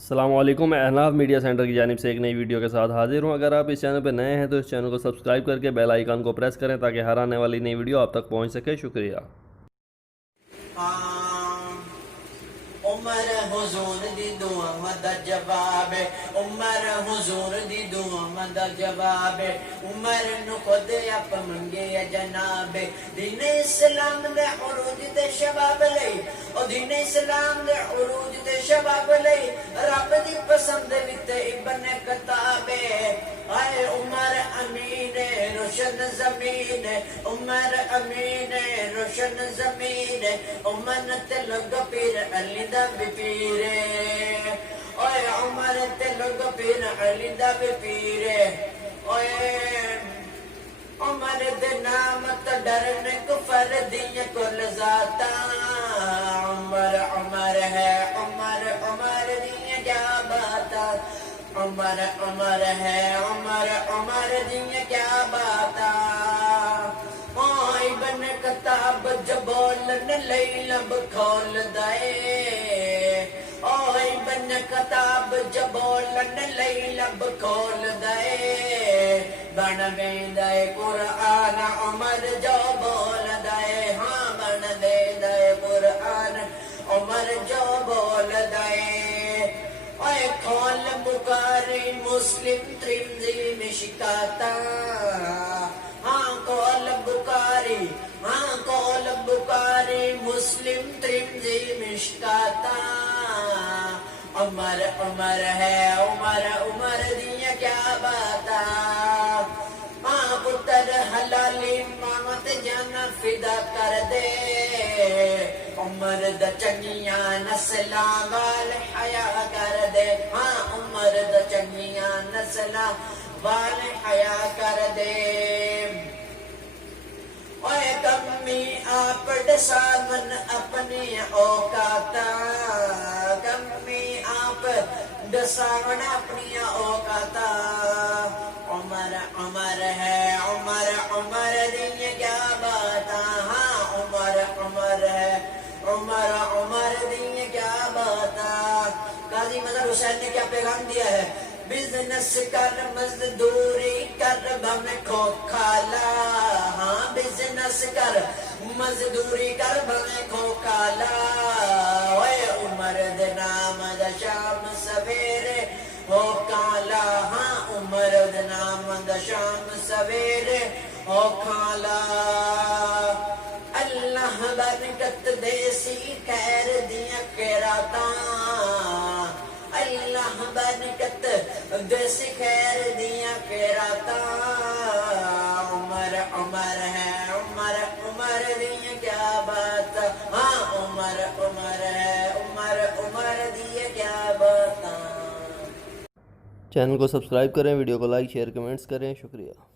السلام علیکم، میں احناف میڈیا سینٹر کی جانب سے ایک نئی ویڈیو کے ساتھ حاضر ہوں۔ اگر آپ اس چینل پہ نئے ہیں تو اس چینل کو سبسکرائب کر کے بیل آئیکن کو پریس کریں تاکہ ہر آنے والی نئی ویڈیو آپ تک پہنچ سکے۔ شکریہ۔ عمر حضور دی دعا مدا جواب ہے، عمر حضور دی دعا مدا جواب ہے، عمر نو خود اپ منگے جناب دین اسلام دے عروج تے شباب لئی، او دین اسلام دے عروج تے شباب لئی رب دی پسند وچ ابن کتاب آئے عمر امین روشن زمین، عمر امین روشن زمین، عمر تے لگ پیر علی دا بھی پیرے، اوے عمر تے لگ پیر علی دا بھی پیرے، اوے عمر دے نام تے ڈرنے کفر دیاں کل ذاتا، عمر عمر ہے عمر عمر دیاں کیا باتا، عمر عمر ہے عمر عمر دیاں کیا باتا، ابن کتاب جبولن لئی لب کھول دائے، ابن کتاب جبولن لئی لب کھول دائے، بن ویندائے قرآن عمر جو بول دائے، ہاں بن ویندائے قرآن عمر جو بول دائے، اے کھول بخاری مسلم ترمذی مشکاتا، ہاں کھول بخاری، ہاں کھول بخاری مسلم ترمذی مشکاتا، عمر عمر ہے عمر عمر دیاں کیا باتا، ماں پتر حلالی ماں تے جانا فدا کر دے، عمر دا چنگیاں نسلاں وال حیا کر دے، ہاں عمر دا چنگیاں نسلاں وال حیا کر دے، اوے کمی آپ ڈسامن اپنی اوقاتا، کمی آپ ڈسامن اپنی اوقاتا، عمر عمر ہے عمر عمر دیاں کیا باتا، ہاں عمر عمر ہے عمر عمر دیاں کیا باتا، قاضی مظہر حسین نے کیا پیغام دیا ہے، بزنس کر مزدوری کر بم کھو کھالا، ہاں بزنس کر مزدوری کر بم کھو کھالا، اوے عمر دے نام دا شام سویرے ہو کالا، ہاں عمر دے نام دا شام سویرے ہو کالا، اللہ برکت دیسی خیر دیاں خیراتاں، اللہ برکت دیسی خیر دیاں خیراتاں، عمر عمر ہے عمر عمر دیاں کیا بات، ہاں عمر عمر ہے عمر عمر دیاں کیا بات۔ چینل کو سبسکرائب کریں، ویڈیو کو لائک شیئر کمنٹس کریں۔ شکریہ۔